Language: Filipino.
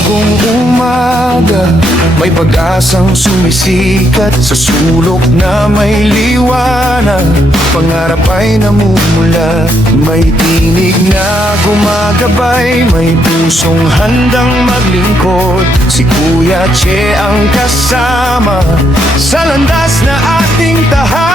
Bagong umaga, may pag-asang sumisikat sa sulok na may liwanag. Pangarap ay namumula, may tinig na gumagabay, may pusong handang maglingkod. Si Kuya Che ang kasama sa landas na ating tahanan.